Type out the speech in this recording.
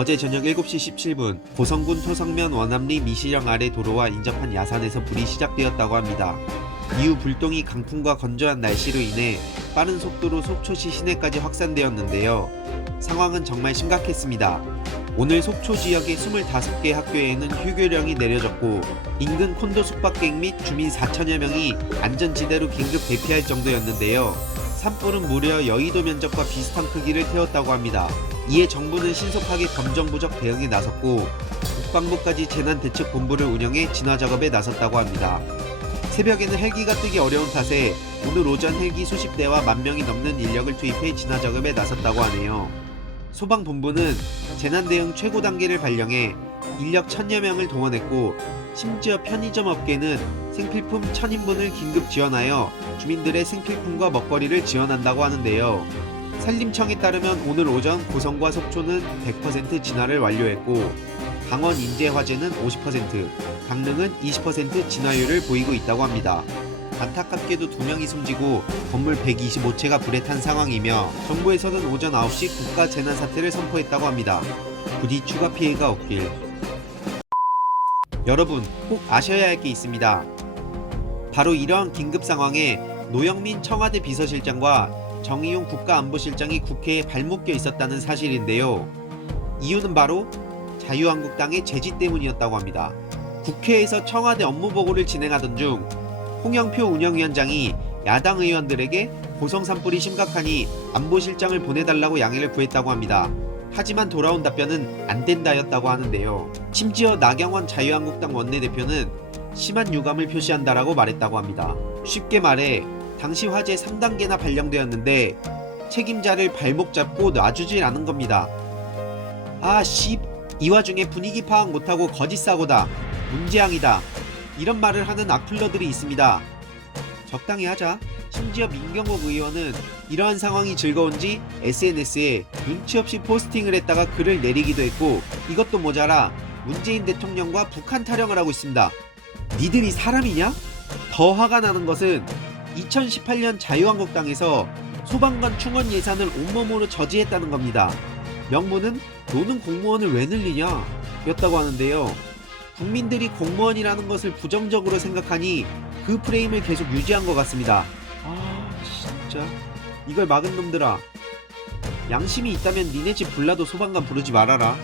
어제 저녁 7시 17분 고성군 토성면 원암리 미시령 아래 도로와 인접한 야산에서 불이 시작되었다고 합니다. 이후 불똥이 강풍과 건조한 날씨로 인해 빠른 속도로 속초시 시내까지 확산되었는데요. 상황은 정말 심각했습니다. 오늘 속초 지역의 25개 학교에는 휴교령이 내려졌고 인근 콘도 숙박객 및 주민 4천여 명이 안전지대로 긴급 대피할 정도였는데요. 산불은 무려 여의도 면적과 비슷한 크기를 태웠다고 합니다. 이에 정부는 신속하게 검정부적 대응에 나섰고 국방부까지 재난대책본부를 운영해 진화 작업에 나섰다고 합니다. 새벽에는 헬기가 뜨기 어려운 탓에 오늘 오전 헬기 수십 대와 만 명이 넘는 인력을 투입해 진화 작업에 나섰다고 하네요. 소방본부는 재난 대응 최고 단계를 발령해 인력 천여 명을 동원했고 심지어 편의점 업계는 생필품 천인분을 긴급 지원하여 주민들의 생필품과 먹거리를 지원한다고 하는데요. 산림청에 따르면 오늘 오전 고성과 속초는 100% 진화를 완료했고 강원 인제 화재는 50%, 강릉은 20% 진화율을 보이고 있다고 합니다. 안타깝게도 두 명이 숨지고 건물 125채가 불에 탄 상황이며 정부에서는 오전 9시 국가 재난 사태를 선포했다고 합니다. 부디 추가 피해가 없길. 여러분 꼭 아셔야 할 게 있습니다. 바로 이러한 긴급 상황에 노영민 청와대 비서실장과 정의용 국가안보실장이 국회에 발묶여 있었다는 사실인데요. 이유는 바로 자유한국당의 제지 때문이었다고 합니다. 국회에서 청와대 업무 보고를 진행하던 중 홍영표 운영위원장이 야당 의원들에게 고성 산불이 심각하니 안보실장을 보내달라고 양해를 구했다고 합니다. 하지만 돌아온 답변은 안 된다였다고 하는데요. 심지어 나경원 자유한국당 원내대표는 심한 유감을 표시한다라고 말했다고 합니다. 쉽게 말해 당시 화재 3단계나 발령되었는데 책임자를 발목 잡고 놔주질 않은 겁니다. 아, 씨, 이 와중에 분위기 파악 못하고 거짓 사고다. 문재앙이다. 이런 말을 하는 악플러들이 있습니다. 적당히 하자. 심지어 민경욱 의원은 이러한 상황이 즐거운지 SNS에 눈치 없이 포스팅을 했다가 글을 내리기도 했고 이것도 모자라 문재인 대통령과 북한 타령을 하고 있습니다. 니들이 사람이냐? 더 화가 나는 것은 2018년 자유한국당에서 소방관 충원 예산을 온몸으로 저지했다는 겁니다. 명분은 노는 공무원을 왜 늘리냐? 였다고 하는데요. 국민들이 공무원이라는 것을 부정적으로 생각하니 그 프레임을 계속 유지한 것 같습니다. 아, 진짜. 이걸 막은 놈들아. 양심이 있다면 니네 집 불나도 소방관 부르지 말아라.